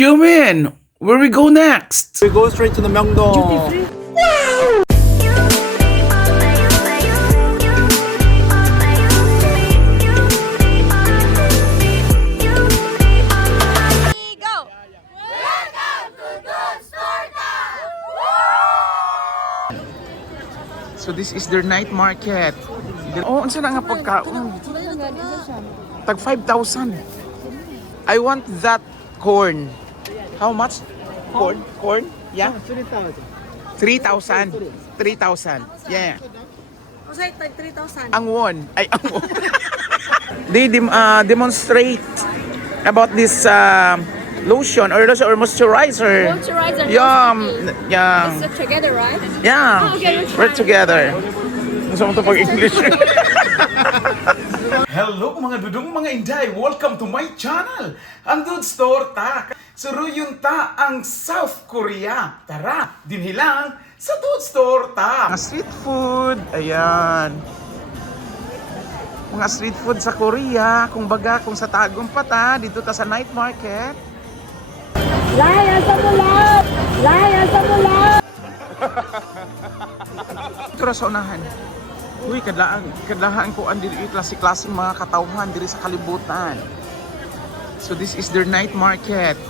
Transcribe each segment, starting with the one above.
Xiumin, where we go next? We go straight to the Myeongdong. Duty free? So this is their night market. Oh, unsa na nga pagkaon? Tag 5,000. I want that corn. How much? Corn? Yeah. 3,000. 3,000. Yeah. Usay tag 3,000. Ang won. Ay, ang won. They demonstrate about this lotion or moisturizer. Moisturizer. Yeah. It's together, right? Yeah. Okay, We're together. Gusto mo ito pag-English? Hello mga dudong mga inday! Welcome to my channel! Ang Dudes Torta! Suruyun ta ang South Korea! Tara! Dinhilang sa Dudes Torta! Mga street food! Ayan! Mga street food sa Korea! Kung baga, kung sa Tagum pa ta, dito ta sa night market. Laya sa mulat! Laya sa mulat! Ito ra sa unahan. Uy, kadlahan ko ang diri klase-klaseng mga katawhan diri sa kalibutan. So this is their night market.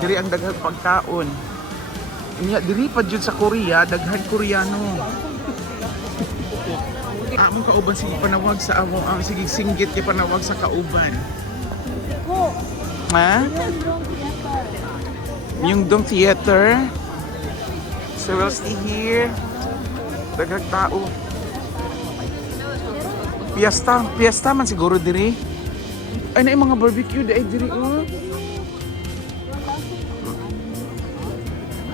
Diri ang daghang pagkaon. Unya diri pa jud sa Korea, daghan Koreano. Among kauban sige panawag sa amo, ang sige singgit kay panawag sa kauban. Ha? Yung Dong Theater. So we'll stay here. Daghang tao. Fiesta man siguro diri. Ay na yung mga barbecue dahil diri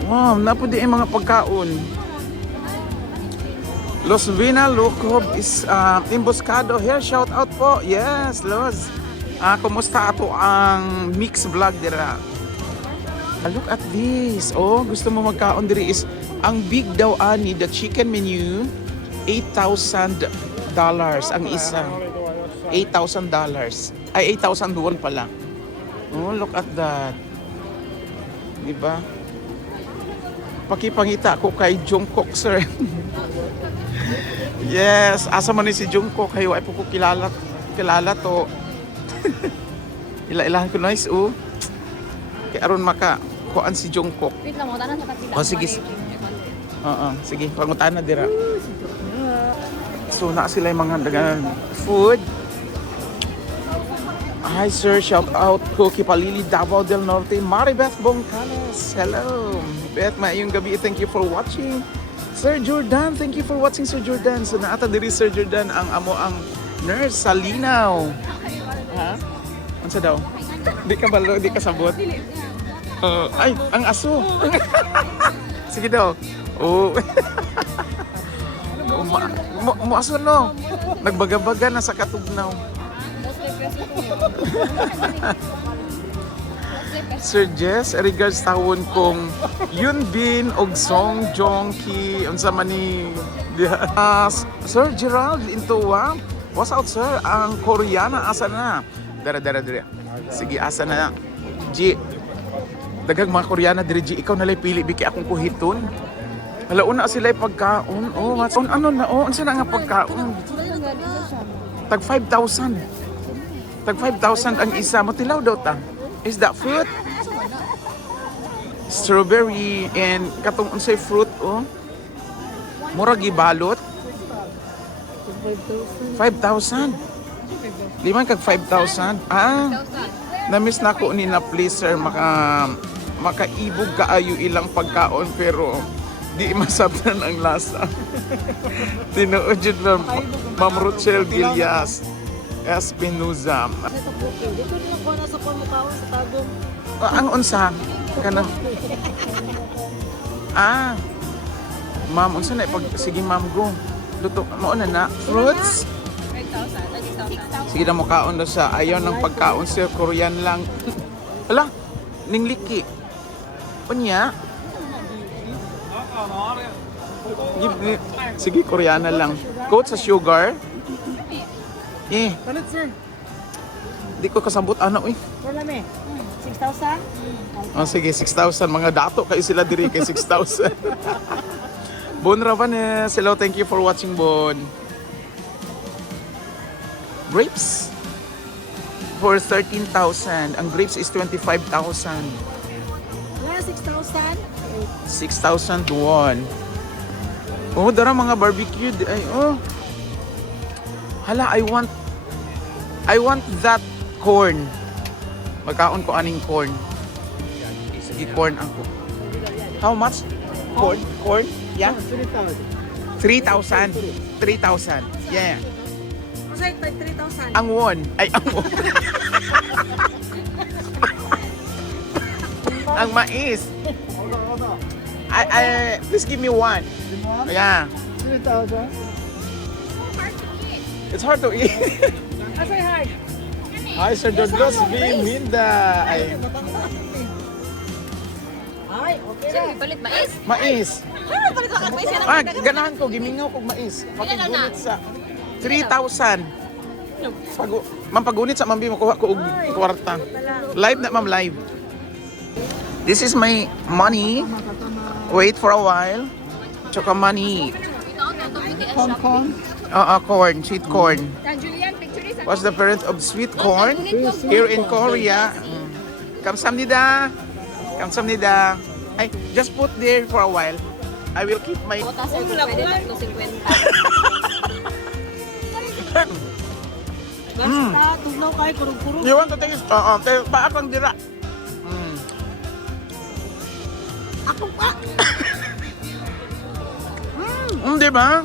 Wow, napo di yung mga pagkaon. Los Vina Locob is Emboscado here. Shout out po. Yes, Los. Kumusta ato ang mix vlog dira? Look at this. Oh, gusto mo magkaon diri is ang big daw ani the chicken menu $8,000 ang isa. $8,000. Ay, 8,000 won pala. Oh, look at that. Diba? Pakipangita ko kay Jungkook, sir. Yes, asa man ni si Jungkook. Kayo ay po ko kilala to. Ila-ilahan ko nice, oh. Kaya aron maka kuan si Jungkook. Wait lang mo, tanan sa kapila. Oh, sige. Sige, pangutan na dira. So, na sila yung mga dagangan food. Hi, sir. Shout out Cookie Palili, Davao del Norte. Maribeth Bongcales. Hello. Beth, maayong gabi. Thank you for watching. Sir Jordan, thank you for watching, Sir Jordan. So, naata diri, Sir Jordan, ang amo ang nurse sa Linaw. Ha? Ano sa daw? Di ka balo, di ka sabot? Ay, ang aso. Sige daw. Oh. Muaso no. Nagbaga-baga na sa katugnaw. Sir Jess, regards tawon kong Yun Bin og Song Jong Ki unsa man ni Sir Gerald Intuwa. What's out, sir? Ang Koreana asa na? Dara. Sige, asa na? G. Daghang mga Koreana diri G, ikaw nalay pili biki akong kuhiton. Halauna sila pagkaon. Oh, ano na? Oh, unsa na nga pagkaon? Tag 5,000. Tag 5,000 ang isa. Matilaw daw ta. Is that fruit? Strawberry and katong unsay fruit, oh. Mura gibalot. 5,000. Liman kag 5,000. Na-miss na ko ni na please sir makaibog kaayo ilang pagkaon pero di masabtan ang lasa. Tinuod jud na Ma'am Rochelle Gilias Espinoza. Dito nila ko na sa pamukhaon sa Tagum. Ang unsa kanang Ma'am, unsa na pag sige ma'am go. Luto mo na fruits. 5,000. Sige na mo kaon na sa ayaw ng pagkaon sir Korean lang. Hala, ning liki. Unya. Sige, Koreana lang. Coat sa sugar. Palit, sir. Di ko kasabot ano eh. Wala me. 6,000? Oh, sige, 6,000. Mga dato kayo sila diri kay 6,000. Bon Ravanes. Hello, thank you for watching, Bon. Grapes for 13,000. Ang grapes is 25,000. Wala, 6,000? 6,000 to 1. Oh, dara mga barbecue. Ay, oh. Hala, I want that corn. Magkaon ko aning corn. Sige, corn ako. How much? Corn? Corn? Yeah? 3,000. 3,000. Yeah. Masay, 3,000. Ang won. Ay, ang won. Ang mais. Please give me one. Yeah. 3,000. It's hard to eat. Masay hard. Hi, Sir Dodlos B. Minda. Ay, Ay, okay na. Siyempre, palit mais. mais. Palit ka mais yan. Ah, ganahan ko. Gimingaw kog mais. Pakigunit sa 3,000. Mampagunit sa mambi mo kuha ko og kwarta. Live na, ma'am, live. This is my money. Wait for a while. Tsaka money. Corn. Corn, sweet corn. Julian, picture is What's the parent of sweet corn here in Korea? Kamsamnida. Kamsamnida. Ay, just put there for a while. I will keep my... Bota sir, kung pwede 350. Basta, tugnaw kayo, kurog-kurog. You want to taste? Paak lang dira. Ako pa. Di ba?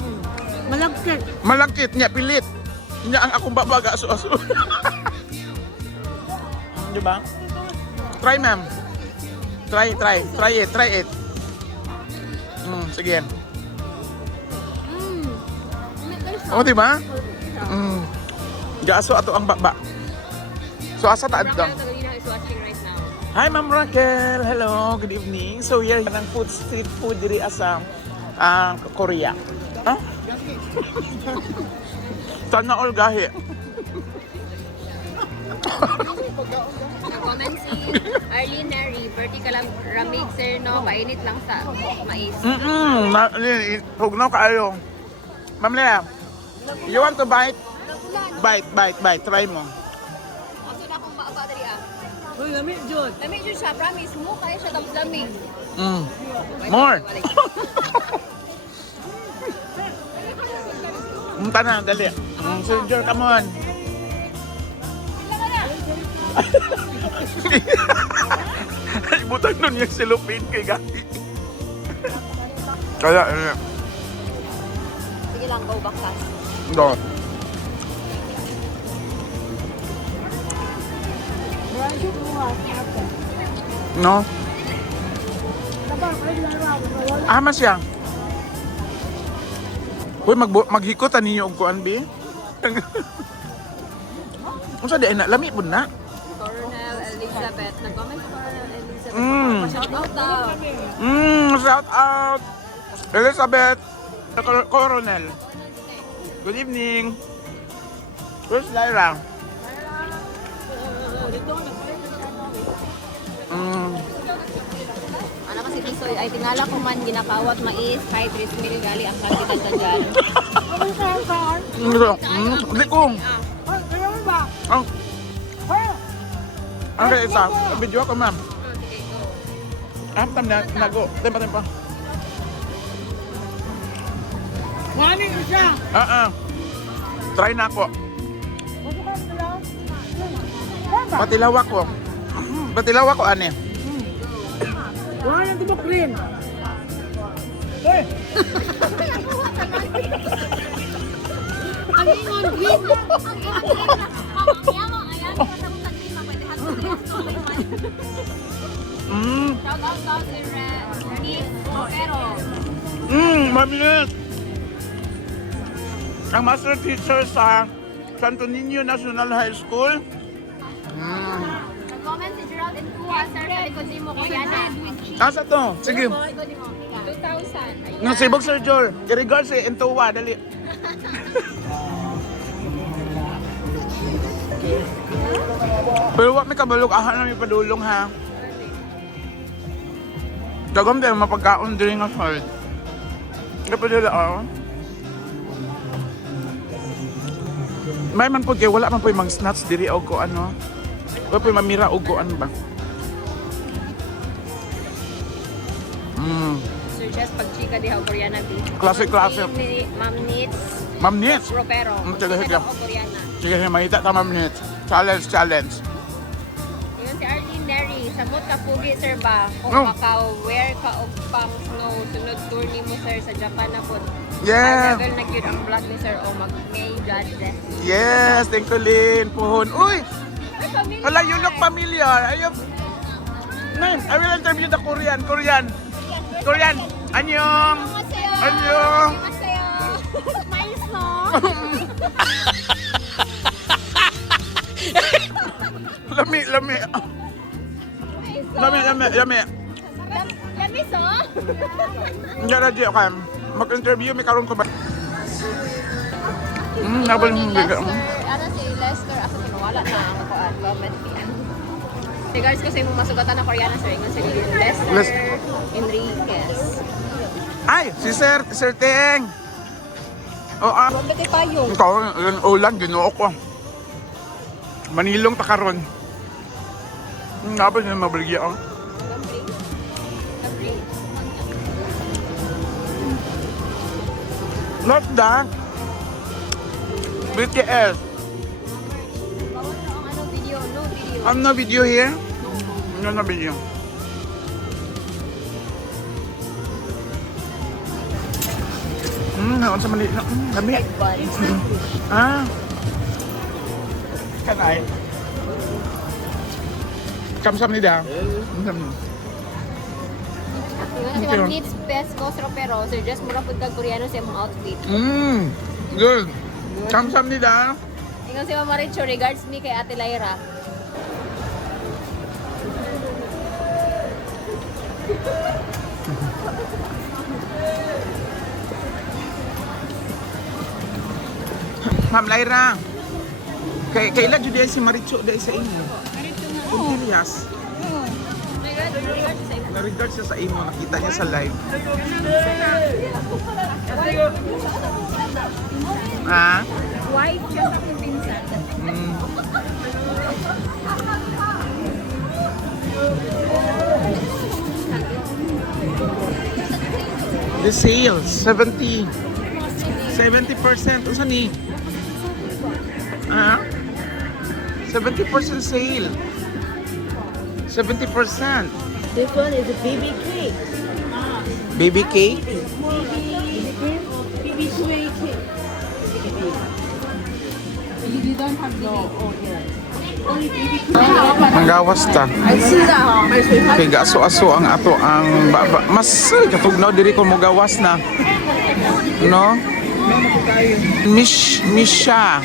Malagkit. Malagkit niya, pilit. Niya ang akong babaga, aso-aso. Di ba? Try, ma'am. Try it. Sige. Oh, di ba? Gaso ato ang baba. So, asa taad daw? is watching right now. Hi, Ma'am Raquel. Hello, good evening. So, here ng street food diri sa Korea. Huh? Sana all gahi. Nag-comment si Arlene Neri, vertical ramig sir no, mainit lang sa mais. Hugnaw kaayo. Ma'am Lea, you want to bite? Bite. Try mo. Aso na akong baba dali ah. Uy, lamig, Jod. Lamig yun siya, promise mo, kaya siya tapos lamig. More. Munta na, dali. Sir, come on. Ay, butang nun yung silupin kay Gati. Kaya, Sige lang, go back fast. do. No? Ama siya. Uy, maghikot ninyo og kuan bi. Unsa di na lami pud na. Coronel Elizabeth, nag-comment si Coronel Elizabeth. Shout out daw. Shout out. Elizabeth Coronel. Good evening. Where's Lyra? Ano kasi Tisoy, ay tinala ko man ginakawat mais, kahit 3 mil gali ang kantitan ka dyan. Hindi ko. Ang kaya isa. Video ako, ma'am. Sige, go. Tam na, nago. Tempa. Mami ko siya. Try na ako. Patilawak ko. Patilawak ko, ane. Wala nang tibok rin. Eh! Ang ingon, green. Mamaya mo, ayan, sa mong green, mapwedehang sa Shout out daw si Renix Moquero. Mabilis. Ang master teacher sa Santo Niño National High School. Nag-comment si Gerald Entua, sir, sa likod mo, kuya na. Asa to? Sige. Sa likod mo. 2,000. Nung sibog Sir Jor. I-regard si Entowa. Dali. Pero wag may kabalog aha na may padulong ha. Dagom din mapagkaon diri nga salt. Kapag nila may man po kay wala man po yung mga snacks diri og ko ano. Wala po yung mamira og ko ano ba. Sir Jess, pag chika di ako Koreana beef. Classic. Ma'am Nits. Ma'am Nits. Ropero. Sige, sige. Ako Koreana. Sige, mahita ta Ma'am Nits. Challenge. Yun si Arlene Neri. Samot ka pugi sir ba? Kung Oh. maka-wear ka og pang snow. Sunod tour ni mo sir sa Japan na po. Yeah. Level na cute ang vlog ni sir. O mag-may God bless. Yes, thank you Lynn. Puhon. Uy! Ay, familiar. Hala, you look familiar. Ayun. Nine, I will interview the Korean. Annyeong. Annyeong. Nice, no? Lami. Lamis, oh? Hindi na di ako. Mag-interview, may karoon ko ba? Nabal mo biga. Ano si Lester? Ako sinawala na ako at comment niya. Regards kasi mo masugatan na Koreana sir. Ingon si Lester Enriquez. Ay, si Sir Teng. Bakit tayo? Ikaw, yun, ulan, ginuo ko. Manilong takaron. Nabal niya mabaligya ako. Not that. BTS. Ano video? No video. No video here? No video. Naon sa mali. Lami. Kanay. Kamsam ni da. Yung si Ma'am Needs best coast pero sir just mura pud kag Koreano sa imong outfit. Good. Kamsam ni da. Ingon si Ma'am Maricho regards me kay Ate Lyra. Ma'am Lyra. Kailan jud si Maricho dai sa inyo? Elias. Na-regard siya sa imo, nakita niya sa live. Wife siya sa akong pinsan. The sales, 70%. Unsa ni? 70% sale. 70%. This one is a baby cake. Baby cake? Baby sway cake. You don't have no. Oh, yeah. Only baby cake. Ang gawas ta. Kay gaso-aso ang ato ang mas katugnaw diri ko mo gawas na. No? Misha.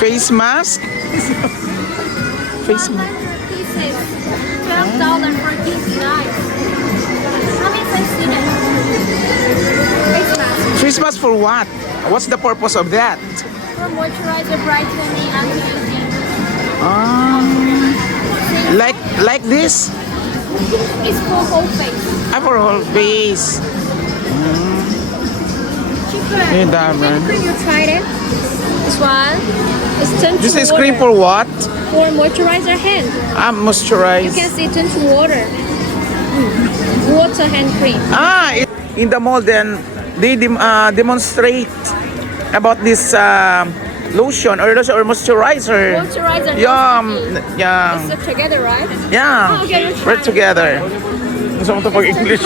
Face mask? Face mask. Pieces. $12 for piece nice. How many times did it? Face mask. Face mask for what? What's the purpose of that? For moisturizer, brightening, anti-aging. Like this? It's for whole face. For whole face. Eh, dami. You tried it? This one is tint This to is water. cream for what? For moisturizer hand. Moisturize. You can see tint to water. Water hand cream. In the mall then they demonstrate about this lotion or moisturizer. Moisturizer. Yeah. It's together, right? Yeah. Oh, okay, We're together. Gusto mo ito pag-English.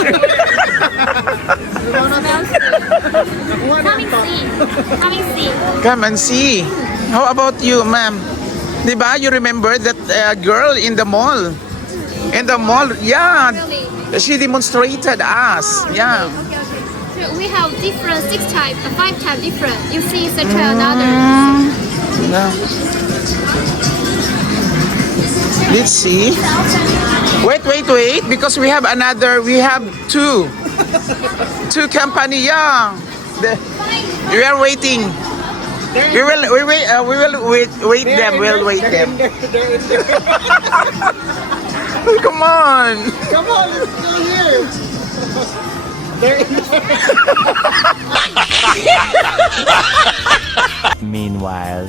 Come and see. How about you, ma'am? Diba, you remember that girl in the mall? In the mall, yeah. Really? She demonstrated us. Yeah. Okay. So we have different 6 types, 5 types different. You see, such another. Yeah. Let's see. Wait, because we have two. Two company, yeah. We are waiting. wait them. We'll wait them. They're in there. Come on. Come on, it's still here. They're in there. Meanwhile.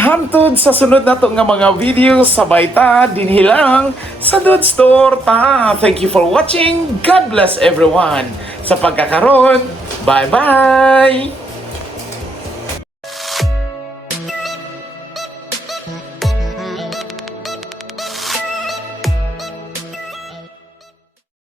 Hantod sa sunod na to nga mga videos sabay ta dinhilang sa Dude Store ta. Thank you for watching. God bless everyone. Sa pagkakaroon, bye-bye!